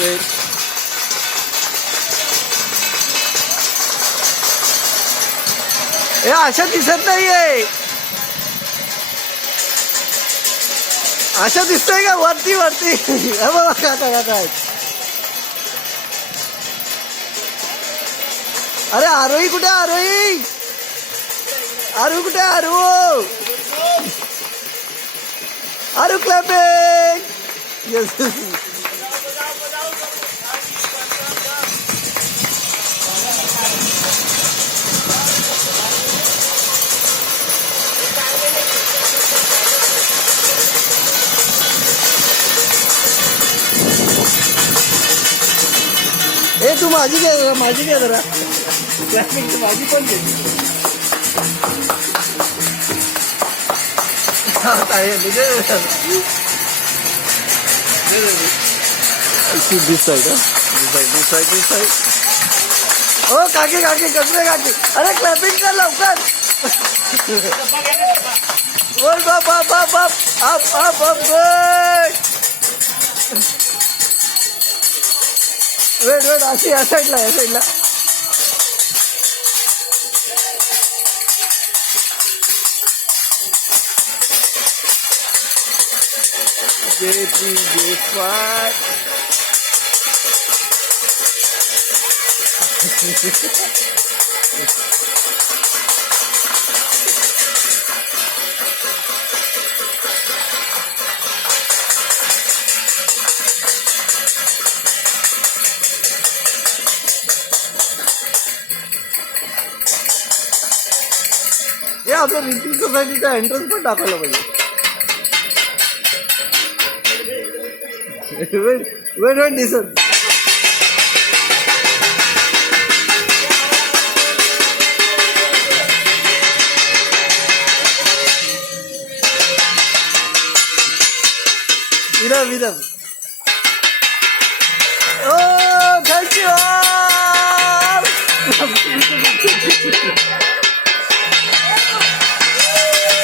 wait. आशा दिसत नाहीये. आशा दिसतोय का वरती वरती? बघा काका. अरे आरोही कुठे? आरू कुठे? आरू क्लॅपिंग. ए तू माझी घे जरा. क्लॅपिंग माझी पण घे. This side. ओ काकी कसले काकी. अरे क्लॅपिंग कर लवकर. बोल बाप अप वेट अशी या साईडला. J5. हे आपलं रिंकिंग सोसायटीचा एंट्रन्स पण टाकायला पाहिजे. वेट दिसत. विरम. Oh, thank you all.